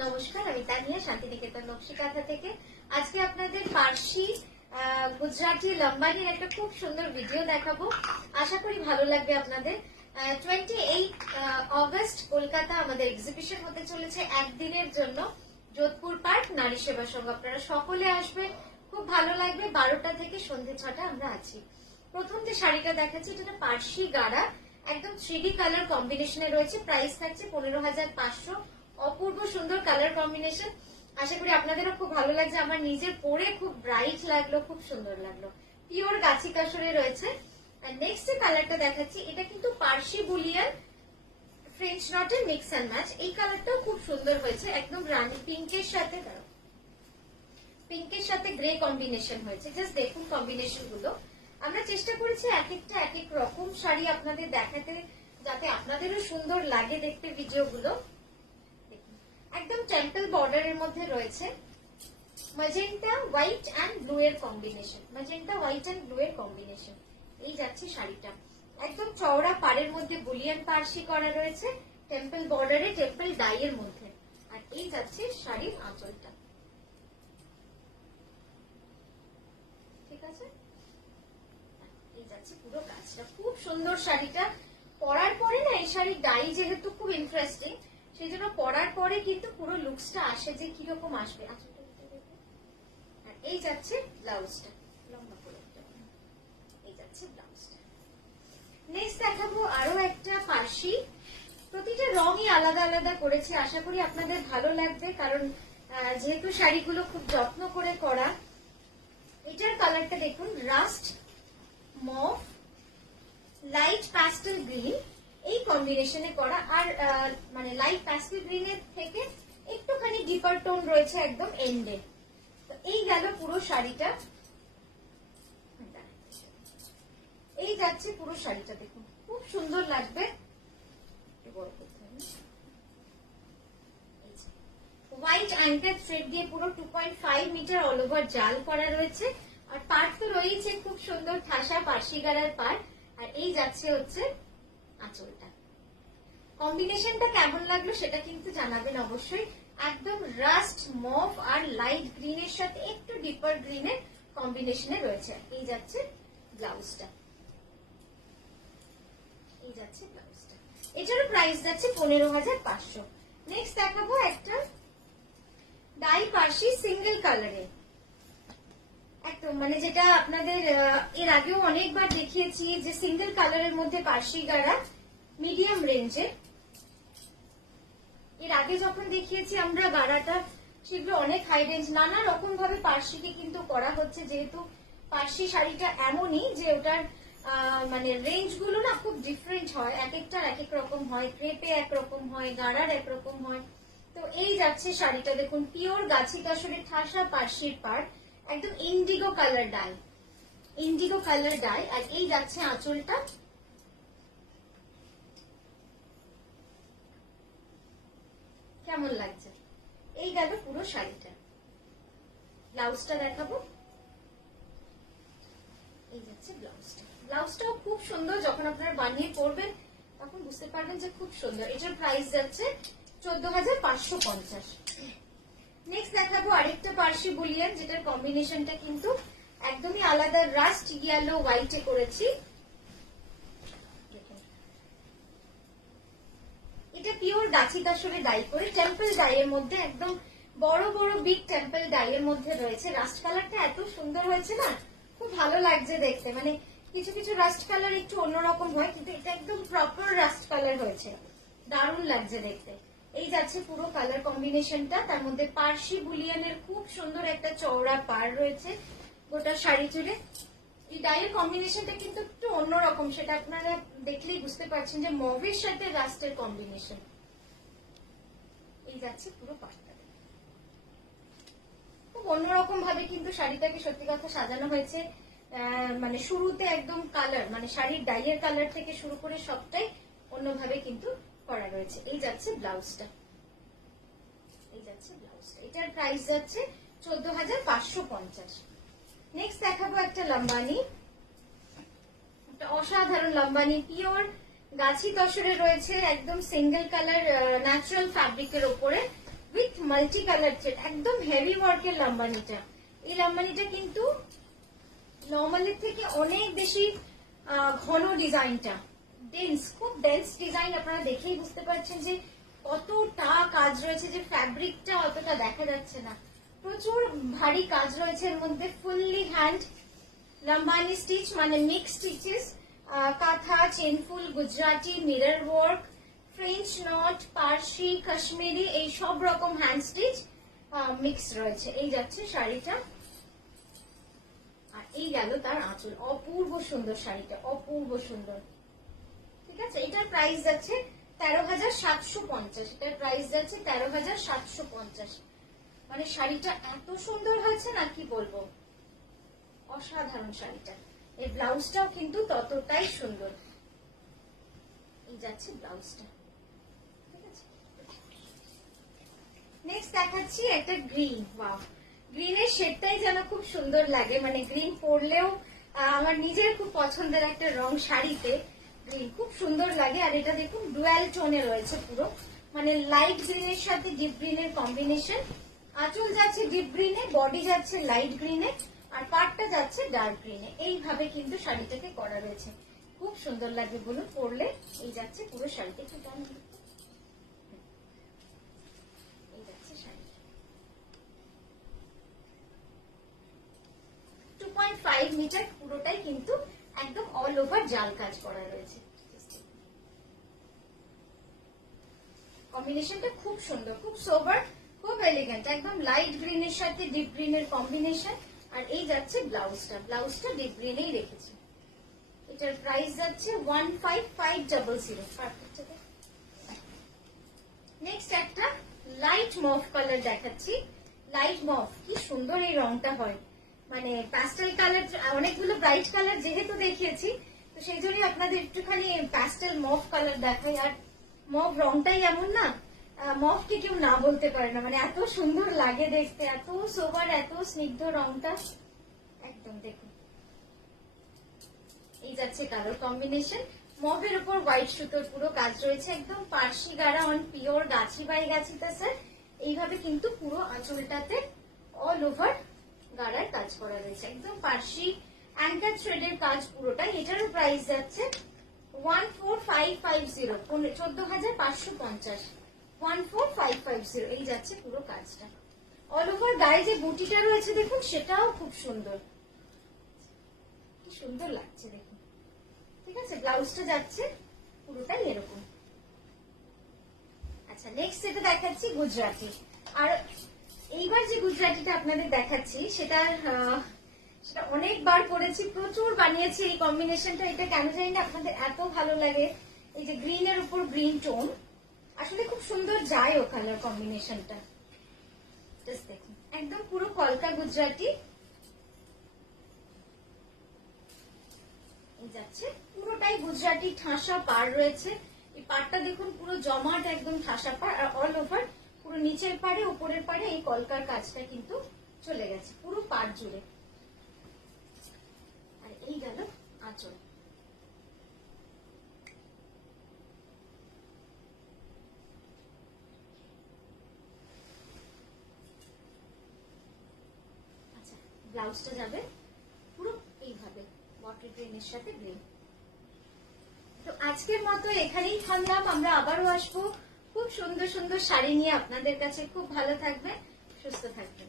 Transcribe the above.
নমস্কার, আমি তানিয়া শান্তিনিকেতন নকশিকাঁথা থেকে। আজকে আপনাদের পার্সি গুজরাটি লম্বানির একটা খুব সুন্দর ভিডিও দেখাবো। আশা করি ভালো লাগবে আপনাদের। 28 অগস্ট কলকাতা আমাদের এক্সিবিশন হতে চলেছে একদিনের জন্য, যোধপুর পার্ক নারী সেবা সংঘ। আপনারা সকলে আসবেন, খুব ভালো লাগবে। 12টা থেকে সন্ধ্যে 6টা আমরা আছি। প্রথম যে শাড়িটা দেখাচ্ছি এটা পার্সি গাড়া, একদম 3D কালার কম্বিনেশনে রয়েছে। প্রাইস থাকছে 15,500। অপূর্ব সুন্দর কালার কম্বিনেশন। আশা করি আপনাদেরও খুব ভালো লাগছে। আমার নিজের পরে খুব ব্রাইট লাগলো, খুব সুন্দর লাগলো। পিওর গাছি কাশরে রয়েছে। আর নেক্সট যে কালারটা দেখাচ্ছি এটা কিন্তু পার্সি বুলিয়ান ফ্রেঞ্চ নটের মিক্স অ্যান্ড ম্যাচ। এই কালারটাও খুব সুন্দর হয়েছে, একদম রানি পিঙ্কের সাথে গ্রে কম্বিনেশন হয়েছে। জাস্ট দেখুন কম্বিনেশন গুলো। আমরা চেষ্টা করেছি এক একটা এক এক রকম শাড়ি আপনাদের দেখাতে, যাতে আপনাদেরও সুন্দর লাগে দেখতে ভিডিওগুলো। একদম টেম্পল বর্ডারের মধ্যে রয়েছে ম্যাজেন্টা হোয়াইট অ্যান্ড ব্লু এর combination. Magenta white and blue এর কম্বিনেশন। এই যাচ্ছে শাড়িটা, একদম চওড়া পাড়ের মধ্যে বুলিয়ান পার্সি করা রয়েছে, টেম্পল বর্ডারে টেম্পল ডাই এর মধ্যে। আর এই যাচ্ছে শাড়ির আঁচলটা। ঠিক আছে, এই যাচ্ছে পুরো কাজটা। খুব সুন্দর শাড়িটা। পরার পরে না এই শাড়ির ডাই যেহেতু খুব ইন্টারেস্টিং, সেই জন্য পরার পরে কিন্তু পুরো লুকসটা আসে যে কিরকম আসবে। আর এই যাচ্ছে ব্লাউজটা, লম্বা করে এই যাচ্ছে ব্লাউজটা। নেক্সট দেখাবো আরো একটা পার্সি। প্রতিটা রঙই আলাদা আলাদা করেছে, আশা করি আপনাদের ভালো লাগবে, কারণ যেহেতু শাড়িগুলো খুব যত্ন করে করা। এটার কালারটা দেখুন, rust mauve light pastel green এই কম্বিনেশনে করা। আর মানে লাইট প্যাস্টেল গ্রিনের থেকে একটুখানি ডিপার টোন রয়েছে একদম এন্ডে। তো এই গেল পুরো শাড়িটা। এই যাচ্ছে পুরো শাড়িটা, দেখুন খুব সুন্দর লাগবে। হোয়াইট অ্যাঙ্কার থ্রেড দিয়ে পুরো 2.5 মিটার অল ওভার জাল করা রয়েছে। আর পাড় তো রয়েছে খুব সুন্দর ঠাসা পার্সি গাড়ার পাড়। আর এই যাচ্ছে হচ্ছে আঁচলটা। কম্বিনেশনটা কেমন লাগলো সেটা কিন্তু জানাবেন অবশ্যই। একদম রাস্ট মভ আর লাইট গ্রিনের সাথে একটু ডিপার গ্রিনের কম্বিনেশনে রয়েছে। এই যাচ্ছে ব্লাউজটা, এই যাচ্ছে ব্লাউজটা। এটারও প্রাইস যাচ্ছে 15,500। নেক্সট দেখাবো একটা ডাই পার্সি সিঙ্গেল কালারে, একদম মানে যেটা আপনাদের এর আগেও অনেকবার দেখিয়েছি, যে সিঙ্গেল কালারের মধ্যে পার্সি গাড়া মিডিয়াম রেঞ্জের। এর আগে যখন দেখিয়েছি আমরা গাড়াটা, সেগুলো অনেক হাই রেঞ্জ। নানা রকম ভাবে পার্সিকে কিন্তু করা হচ্ছে, যেহেতু পার্সি শাড়িটা এমনই যে ওটার মানে রেঞ্জ গুলো না খুব ডিফারেন্ট হয়, এক একটার এক এক রকম হয়, ক্রেপে একরকম হয়, গাড়ার একরকম হয়। তো এই যাচ্ছে শাড়িটা, দেখুন পিওর গাছি কাশরে ঠাসা পার্সির পাড়, একদম Indigo colour die, Indigo colour die. আর এই যাচ্ছে আঁচলটা। কেমন লাগছে? এই গেল পুরো শাড়িটা। ব্লাউজটা দেখাবো, এই যাচ্ছে ব্লাউজটা। ব্লাউজটাও খুব সুন্দর, যখন আপনারা বানিয়ে পরবেন তখন বুঝতে পারবেন যে খুব সুন্দর। এটার প্রাইস যাচ্ছে 14,550। নেক্সট দেখাবো আরেকটা পার্সি বুলিয়ান, যেটার কম্বিনেশনটা কিন্তু একদমই আলাদা। রাস্ট ইয়েলো হোয়াইটে করেছি। এটা পিওর গাছি কাশরে ডাই করে, টেম্পল ডাই এর মধ্যে, একদম বড় বড় বিগ টেম্পল ডাই এর মধ্যে রয়েছে। রাস্ট কালারটা এত সুন্দর হয়েছে না, খুব ভালো লাগছে দেখতে। মানে কিছু কিছু রাস্ট কালার একটু অন্যরকম হয়, কিন্তু এটা একদম প্রপার রাস্ট কালার হয়েছে, দারুণ লাগছে দেখতে। এই যাচ্ছে পুরো কালার কম্বিনেশনটা। তার মধ্যে পার্সি বুলিয়ানের খুব সুন্দর একটা চওড়া পাড় রয়েছে গোটা শাড়ি জুড়ে। এই ডাইয়ের কম্বিনেশনটা কিন্তু একটু অন্যরকম, সেটা আপনারা দেখলেই বুঝতে পারছেন যে মভের সাথে রাস্টের কম্বিনেশন। এই যাচ্ছে পুরো পাড়টা, খুব অন্যরকম ভাবে কিন্তু শাড়িটাকে সত্যি কথা সাজানো হয়েছে। মানে শুরুতে একদম কালার, মানে শাড়ির ডাইয়ের কালার থেকে শুরু করে সবটাই অন্যভাবে কিন্তু করা রয়েছে। এই যাচ্ছে ব্লাউজটা, এই যাচ্ছে ব্লাউজটা। এটার প্রাইস যাচ্ছে 14,550। নেক্সট দেখাবো একটা লম্বানি, একটা অসাধারণ লম্বানি, পিওর গাছি তসরে রয়েছে, একদম সিঙ্গেল কালার ন্যাচারাল ফ্যাব্রিকের ওপরে উইথ মাল্টি কালার থ্রেড, একদম হেভি ওয়ার্কের লাম্বানিটা। এই লাম্বানিটা কিন্তু নর্মালের থেকে অনেক বেশি ঘন ডিজাইনটা, ডেন্স, খুব ডেন্স ডিজাইন। আপনারা দেখেই বুঝতে পারছেন যে কতটা কাজ রয়েছে, যে ফ্যাব্রিকটা অতটা দেখা যাচ্ছে না, প্রচুর ভারী কাজ রয়েছে এর মধ্যে। ফুললি হ্যান্ড লাম্বানি স্টিচ, মানে মিক্স স্টিচেস, কাঁথা, চেনফুল, Gujarati, mirror work, French knot, Parsi, Kashmiri, এই সব রকম হ্যান্ড স্টিচ মিক্স রয়েছে। এই যাচ্ছে শাড়িটা, আর এই গেল তার আঁচল। অপূর্ব সুন্দর শাড়িটা, অপূর্ব সুন্দর। ঠিক আছে, এটার প্রাইস যাচ্ছে 13,750। এটার প্রাইস যাচ্ছে 13,750। মানে শাড়িটা এত সুন্দর হয়েছে না, কি বলবো, অসাধারণ শাড়িটা। এই ব্লাউজটাও কিন্তু ততটাই সুন্দর। এই যাচ্ছে ব্লাউজটা। ঠিক আছে, নেক্সট দেখাচ্ছি একটা গ্রিন। ওয়াও, গ্রিনের শেডটাই যেন খুব সুন্দর লাগে, মানে গ্রিন পরলেও আমার নিজের খুব পছন্দের একটা রং শাড়িতে গ্রিন খুব সুন্দর লাগে। আর এটা দেখুন ডুয়াল টোনে রয়েছে পুরো, মানে লাইট গ্রিনের সাথে ডিপ গ্রিনের কম্বিনেশন। আঁচল যাচ্ছে ডিপ গ্রিনে, বডি যাচ্ছে লাইট গ্রিনে, আর পাড়টা যাচ্ছে ডার্ক গ্রিনে। এইভাবে কিন্তু শাড়িটাকে করা রয়েছে, খুব সুন্দর লাগবে বলুন পরলে। এই যাচ্ছে পুরো শাড়িতে, একটু টান, এই যাচ্ছে শাড়ি। 2.5 মিটার পুরোটাই কিন্তু একদম অল ওভার জাল কাজ করা রয়েছে। কম্বিনেশনটা খুব সুন্দর, খুব সোবার, খুব এলিগেন্ট, একদম লাইট গ্রিনের সাথে ডিপ গ্রিনের কম্বিনেশন। আর এই যাচ্ছে ব্লাউজটা, ব্লাউজটা ডিপ গ্রিনেই রেখেছি। এটার প্রাইস যাচ্ছে 15,500। নেক্সট একটা লাইট মভ কালার দেখাচ্ছি। লাইট মভ, কি সুন্দর এই রংটা হয়, মানে প্যাস্টেল কালার, অনেকগুলো ব্রাইট কালার যেহেতু দেখিয়েছি, তো সেই জন্যই আপনাদের একটুখানি প্যাস্টেল মভ কালার দেখাই। আর মভ রংটাই এমন না, মভকে কেউ না বলতে পারে না, মানে এত সুন্দর লাগে দেখতে, এত সোবার, এত স্নিগ্ধ রংটা একদম। দেখুন এই যাচ্ছে কালার কম্বিনেশন, মভের উপর হোয়াইট সুতোর পুরো কাজ রয়েছে, একদম পার্সি গাড়া on pure Gachhi by গাছিটা sir. এইভাবে কিন্তু পুরো আঁচলটাতে অল ওভার গাড়ার কাজ করা রয়েছে, একদম পার্সি অ্যাঙ্কার থ্রেডের কাজ পুরোটাই। এটারও প্রাইস যাচ্ছে 14,550, 14,550, 14,550। এই যাচ্ছে পুরো কাজটা। অল ওভার গায়ে যে বুটিটা রয়েছে দেখুন, সেটাও খুব সুন্দর, কি সুন্দর লাগছে দেখুন। ঠিক আছে, ব্লাউজটা যাচ্ছে পুরোটাই এরকম। আচ্ছা, নেক্সট যেটা দেখাচ্ছি গুজরাটি। আর এইবার যে গুজরাটিটা আপনাদের দেখাচ্ছি সেটা অনেকবার করেছি, প্রচুর বানিয়েছি এই কম্বিনেশনটা। এটা কেন জানি না আপনাদের এত ভালো লাগে। এই যে গ্রিনের উপর গ্রিন টোন, আসলে খুব সুন্দর যায় ও কালার কম্বিনেশনটা। দেখুন একদম পুরো কলকা গুজরাটি যাচ্ছে, পুরোটাই গুজরাটি ঠাসা পাড় রয়েছে। এই পাড়টা দেখুন পুরো জমাট, একদম ঠাসা পাড়, আর অল ওভার পুরো নিচের পাড়ে উপরের পাড়ে এই কলকার কাজটা কিন্তু চলে গেছে পুরো পাড় জুড়ে। আর এই গেল আঁচল। আচ্ছা, ব্লাউজটা যাবে পুরো এইভাবে বটল গ্রিনের সাথে গ্রিন। তো আজকের মতো এখানেই থামলাম, আমরা আবারও আসবো খুব সুন্দর সুন্দর শাড়ি নিয়ে আপনাদের কাছে। খুব ভালো থাকবেন, সুস্থ থাকবেন।